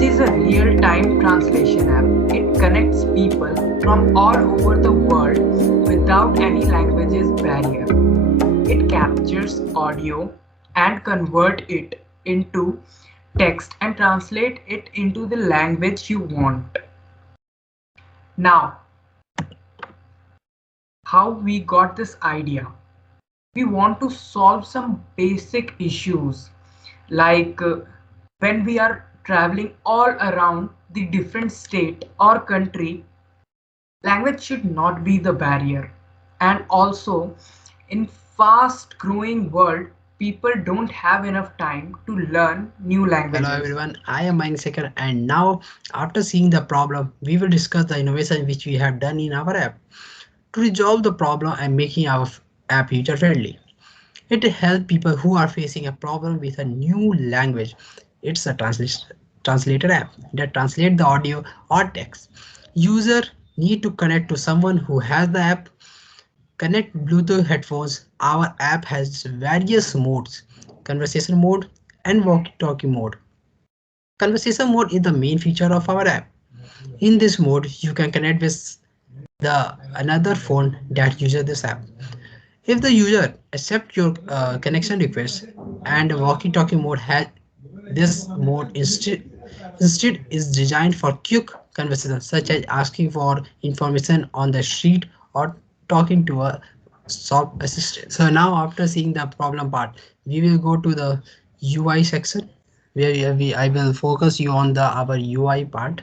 Language is a real-time translation app. It connects people from all over the world without any languages barrier. It captures audio and convert it into text and translate it into the language you want. Now, how we got this idea? We want to solve some basic issues like when we are traveling all around the different state or country, language should not be the barrier. And also, in fast growing world, people don't have enough time to learn new Hello languages. everyone, I am Mayank Sekar, and now after seeing the problem, we will discuss the innovation which we have done in our app to resolve the problem and making our app user friendly. It helps people who are facing a problem with a new language. It's a translator app that translates the audio or text. User need to connect to someone who has the app. Connect Bluetooth headphones. Our app has various modes: conversation mode and walkie-talkie mode. Conversation mode is the main feature of our app. In this mode, you can connect with the another phone that uses this app. If the user accepts your connection request, and walkie-talkie mode has this mode instead is designed for quick conversations such as asking for information on the street or talking to a shop assistant. So now after seeing the problem part, we will go to the UI section where I will focus you on the our UI part.